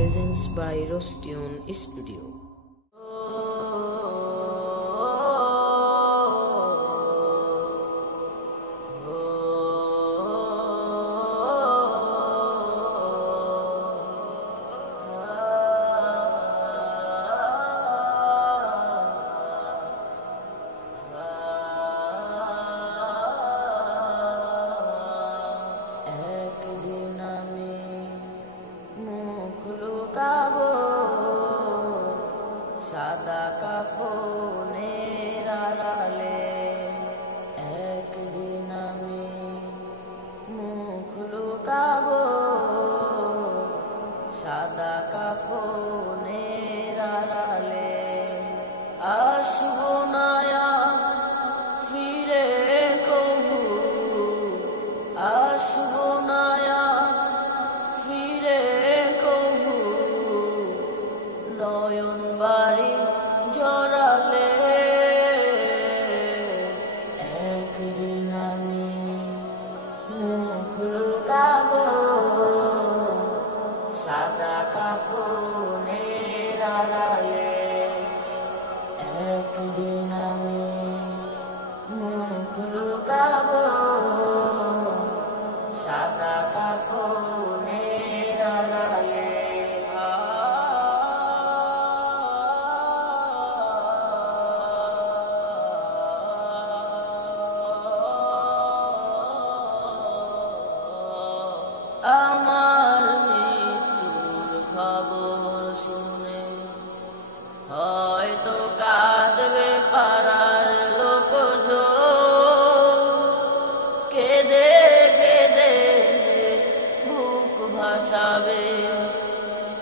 presents by Rostune Studio. সাদা কাফনের আড়ালে একদিন আমি মুখ লুকাবো, সাদা কাফনের আড়ালে আসবো না ফিরে কবু, আসবো না ফিরে কবু, নয়ন বাড়ি জড়ালে একদিন আমি মুখ লুকাবো, সাদা কাফনের আড়ালে একদিন আমি মুখ লুকাবো, সাদা কাফনের আড়ালে। আমার মৃত্যুর খবর শুনে হয়তো কাঁদবে পাড়ার লোকজন, কেঁদে কেঁদে বুক ভাসাবে,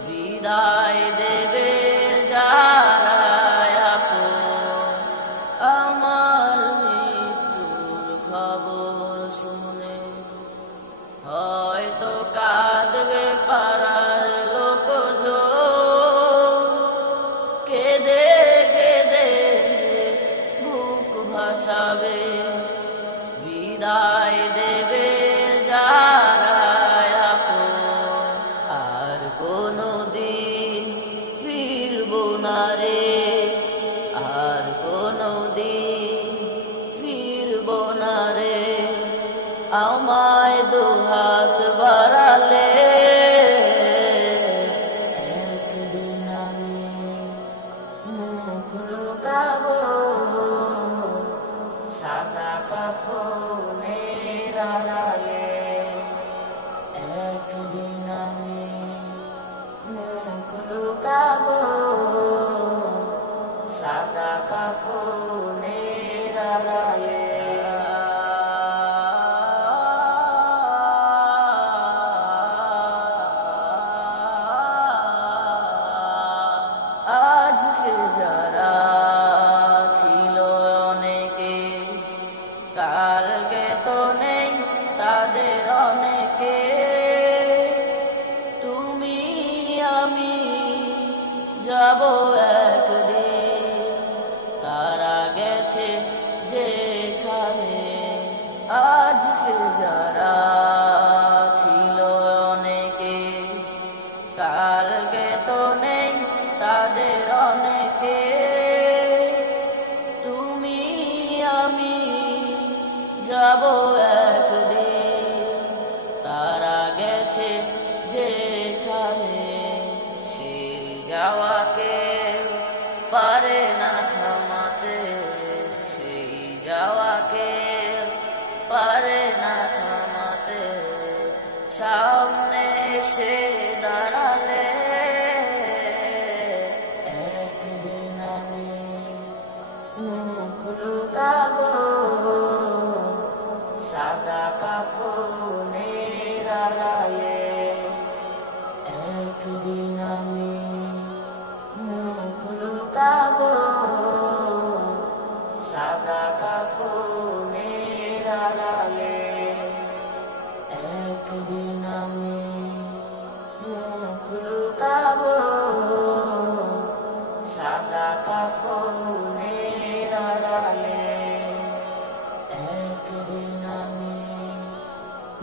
বিদায় দেবে যারা আপন। আমার মৃত্যুর খবর শুনে হয়তো কাঁদবে পাড়ার লোকজন, কেঁদে কেঁদে বুক ভাসাবে, বিদায় দেবে যারা আপন। আর কোনোদিন ফিরবো না রে, আর কোনোদিন ফিরবো না রে, আমায় দুহাত বাড়ালে একদিন আমি মুখ লুকাবো, সাদা কাফনের আড়ালে একদিন আমি মুখ লুকাবো, সাদা কাফনের আড়ালে। আজকে যারা ছিল অনেকে, কালকে তো নেই তাদের অনেকে, তুমি আমি যাব একদিন, তারা গেছে যেখানে। আজকে যারা ছিল অনেকে, কালকে তো নেই তাদের অনেকে, তুমি আমি যাব একদিন, তারা গেছে যেখানে। সেই যাওয়াকে পারে না থামাতে, সেই যাওয়াকে পারে না থামাতে, সামনে এসে দাঁড়ালে একদিন আমি মুখ লুকাবো, সাদা কাফনের আড়ালে একদিন আমি মুখ লুকাবো, সাদা কাফনের আড়ালে একদিন আমি মুখ লুকাবো, সাদা কাফনের আড়ালে একদিন আমি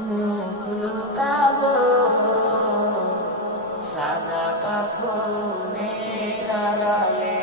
মুখ লুকাবো, সাদা কাফনের আড়ালে